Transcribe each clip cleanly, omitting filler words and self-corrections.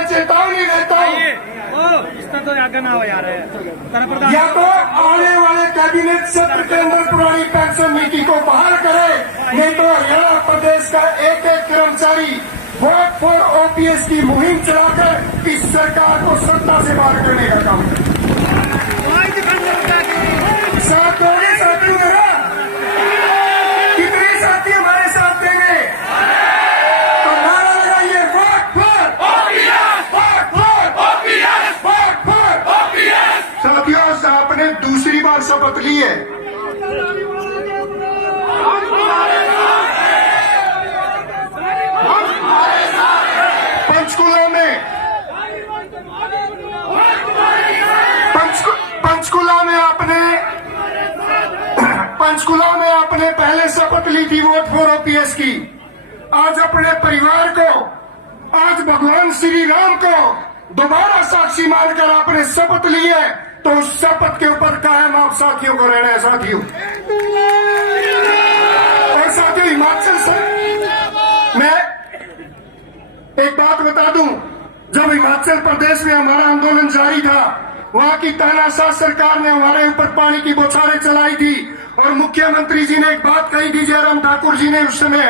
मैं चेतावनी देता हूँ, तो आगे ना हो यार, या तो आने वाले कैबिनेट सत्र के अंदर पुरानी पेंशन नीति को बहाल करे, नहीं तो हरियाणा प्रदेश का एक एक कर्मचारी वोट फॉर ओपीएस की मुहिम चलाकर इस सरकार को सत्ता से बाहर करने का काम करे। साथ दोगे साथियों मेरा? कितने साथी हमारे साथ देंगे? तो नारा लगाइए, vote for OPS, vote for OPS, vote for OPS. साथियों, आपने दूसरी बार शपथ ली है। पंचकुला में आपने पहले शपथ ली थी वोट फॉर ओपीएस की। आज अपने परिवार को, आज भगवान श्री राम को दोबारा साक्षी मानकर आपने शपथ ली है, तो उस शपथ के ऊपर कायम आप साथियों को रहना है। साथियों और साथियों, हिमाचल से मैं एक बात बता दूं, जब हिमाचल प्रदेश में हमारा आंदोलन जारी था, वहां की तानाशाह सरकार ने हमारे ऊपर पानी की बौछारें चलाई थी और मुख्यमंत्री जी ने एक बात कही थी, जयराम ठाकुर जी ने उस समय,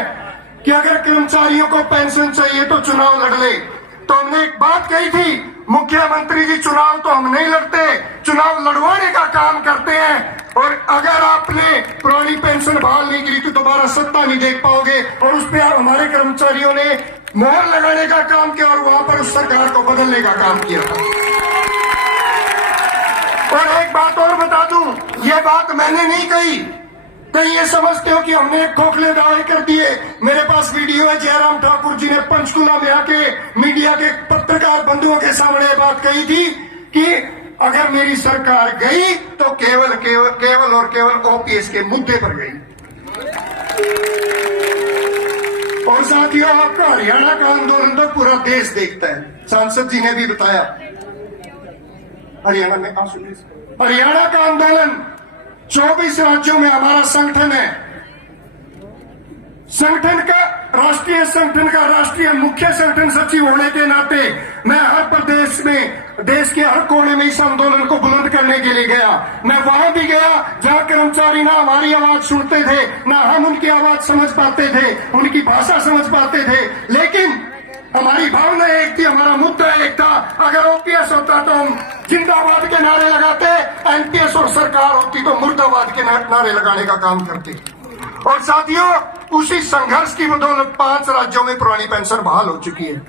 कि अगर कर्मचारियों को पेंशन चाहिए तो चुनाव लड़ ले। तो हमने एक बात कही थी, मुख्यमंत्री जी चुनाव तो हम नहीं लड़ते, चुनाव लड़वाने का काम करते हैं, और अगर आपने पुरानी पेंशन बहाल नहीं की तो दोबारा सत्ता नहीं देख पाओगे। और उस पर हमारे कर्मचारियों ने मोहर लगाने का काम किया और वहां पर उस सरकार को बदलने का काम किया था। और एक बात और बता दूं, ये बात मैंने नहीं कही, कहीं ये समझते हो कि हमने खोखले दावे कर दिए। मेरे पास वीडियो है, जयराम ठाकुर जी ने पंचकुला में आके मीडिया के पत्रकार बंधुओं के सामने बात कही थी कि अगर मेरी सरकार गई तो केवल केवल केवल और केवल ओपीएस के मुद्दे पर गई। और साथियों, आपका हरियाणा का आंदोलन तो पूरा देश देखता है। सांसद जी ने भी बताया, हरियाणा का आंदोलन 24 राज्यों में हमारा संगठन है। संगठन का राष्ट्रीय मुख्य संगठन सचिव होने के नाते मैं हर प्रदेश में, देश के हर कोने में इस आंदोलन को बुलंद करने के लिए गया। मैं वहां भी गया जहां कर्मचारी ना हमारी आवाज सुनते थे, ना हम उनकी आवाज समझ पाते थे, उनकी भाषा समझ पाते थे, लेकिन हमारी भावना एक थी, हमारा मुद्दा एक था। अगर ओपीएस होता तो हम जिंदाबाद के नारे लगाते, एनपीएस और सरकार होती तो मुर्दाबाद के नारे लगाने का काम करते। और साथियों, उसी संघर्ष की बदौलत 5 राज्यों में पुरानी पेंशन बहाल हो चुकी है।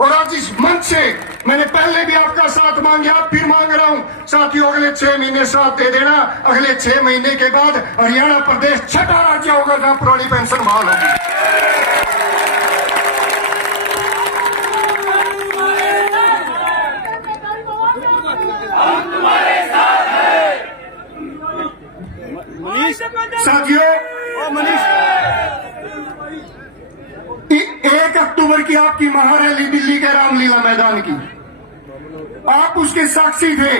और आज इस मंच से मैंने पहले भी आपका साथ मांगा, फिर मांग रहा हूं साथियों, अगले 6 महीने साथ दे देना। अगले 6 महीने के बाद हरियाणा प्रदेश 6ठा राज्य होगा जहां पुरानी पेंशन बहाल होगी। साथियों, 1 अक्टूबर की आपकी महारैली दिल्ली के रामलीला मैदान की, आप उसके साक्षी थे।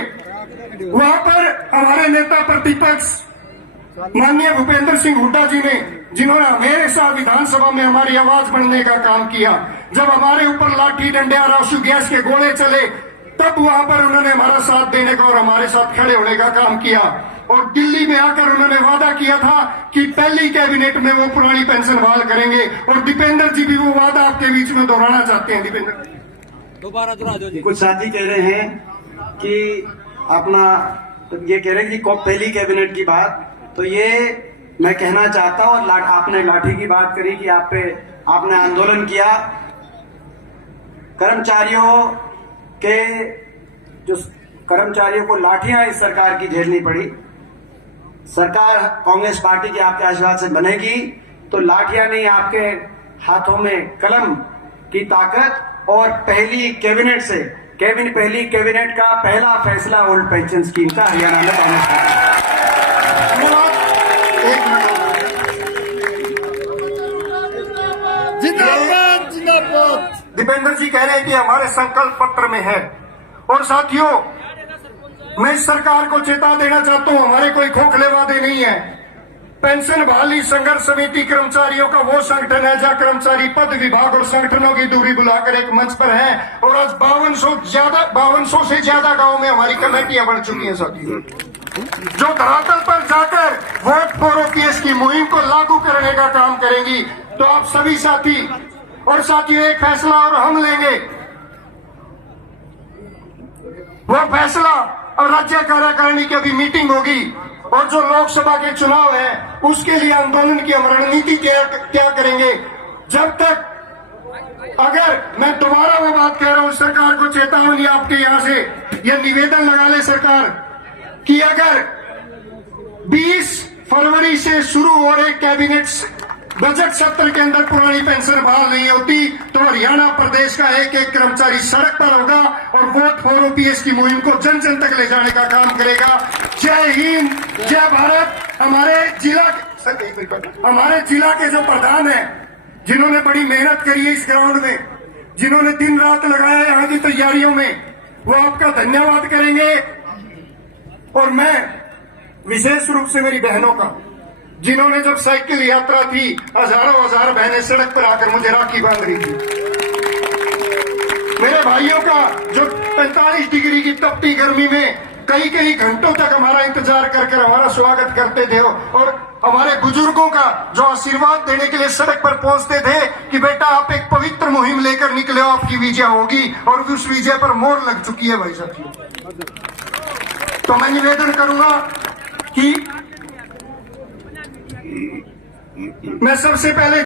वहां पर हमारे नेता प्रतिपक्ष माननीय भूपेंद्र सिंह हुड्डा जी ने, जिन्होंने हमेशा विधानसभा में हमारी आवाज बढ़ने का काम किया, जब हमारे ऊपर लाठी डंडे और आंसू गैस के गोले चले, तब वहां पर उन्होंने हमारा साथ देने का और हमारे साथ खड़े होने का काम किया। और दिल्ली में आकर उन्होंने वादा किया था कि पहली कैबिनेट में वो पुरानी पेंशन बहाल करेंगे। और दीपेंद्र जी भी वो वादा आपके बीच में दोहराना चाहते हैं। दीपेंद्र दोबारा दोहरा दो जी। कुछ साथी कह रहे हैं कि अपना, तो ये कह रहे हैं कि पहली कैबिनेट की बात, तो ये मैं कहना चाहता हूं। और आपने लाठी की बात करी कि आपने आंदोलन किया, कर्मचारियों को लाठियां इस सरकार की झेलनी पड़ी। सरकार कांग्रेस पार्टी की आपके आशीर्वाद से बनेगी तो लाठियां नहीं, आपके हाथों में कलम की ताकत। और पहली कैबिनेट का पहला फैसला ओल्ड पेंशन स्कीम का हरियाणा में कांग्रेस जिंदाबाद जिंदाबाद। दीपेंद्र जी कह रहे हैं कि हमारे संकल्प पत्र में है। और साथियों, मैं इस सरकार को चेता देना चाहता हूं, हमारे कोई खोखले वादे नहीं है। पेंशन बहाली संघर्ष समिति कर्मचारियों का वो संगठन है जहां कर्मचारी पद विभाग और संगठनों की दूरी बुलाकर एक मंच पर है। और आज 5200 से ज्यादा गांव में हमारी कमेटियां बढ़ चुकी हैं साथियों, जो धरातल पर जाकर वोट फॉर ओपीएस की मुहिम को लागू करने का काम करेंगी। तो आप सभी साथी और साथियों, एक फैसला और हम लेंगे, वो फैसला और राज्य कार्यकारिणी की अभी मीटिंग होगी और जो लोकसभा के चुनाव है उसके लिए आंदोलन की हम रणनीति क्या करेंगे। जब तक, अगर मैं दोबारा वो बात कह रहा हूं, सरकार को चेतावनी आपके यहां से यह निवेदन लगा ले सरकार कि अगर 20 फरवरी से शुरू हो रहे कैबिनेट बजट सत्र के अंदर पुरानी पेंशन बहाल नहीं होती तो हरियाणा प्रदेश का एक एक कर्मचारी सड़क पर होगा और वोट फॉर ओपीएस की मुहिम को जन जन तक ले जाने का काम करेगा। जय हिंद, जय भारत। हमारे जिला के जो प्रधान हैं, जिन्होंने बड़ी मेहनत करी है इस ग्राउंड में, जिन्होंने दिन रात लगाया है यहाँ की तैयारियों में, वो आपका धन्यवाद करेंगे। और मैं विशेष रूप से मेरी बहनों का, जिन्होंने जब साइकिल यात्रा थी हजारों हजार बहनें सड़क पर आकर मुझे राखी बांध रही थी, मेरे भाइयों का जो 45 डिग्री की तपती गर्मी में कई घंटों तक हमारा इंतजार कर हमारा स्वागत करते थे, और हमारे बुजुर्गों का जो आशीर्वाद देने के लिए सड़क पर पहुंचते थे कि बेटा आप एक पवित्र मुहिम लेकर निकले हो, आपकी विजय होगी, और उस विजय पर मोहर लग चुकी है भाई साथियों। तो मैं निवेदन करूंगा कि मैं सबसे पहले